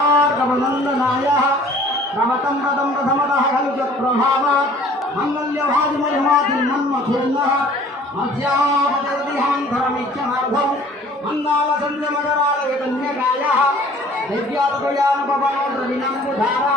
नंदनायः रमतं पदं प्रथमतः खलु च प्रभावात् मङ्गल्यभाजमहिमातिर्मन्मथुर्नः मध्यापतिहान्तरमिच्छनार्थं मन्दालसंयमकरालयकन्यकायः दिव्यातुयानुपवनो द्रविणम्बुधारा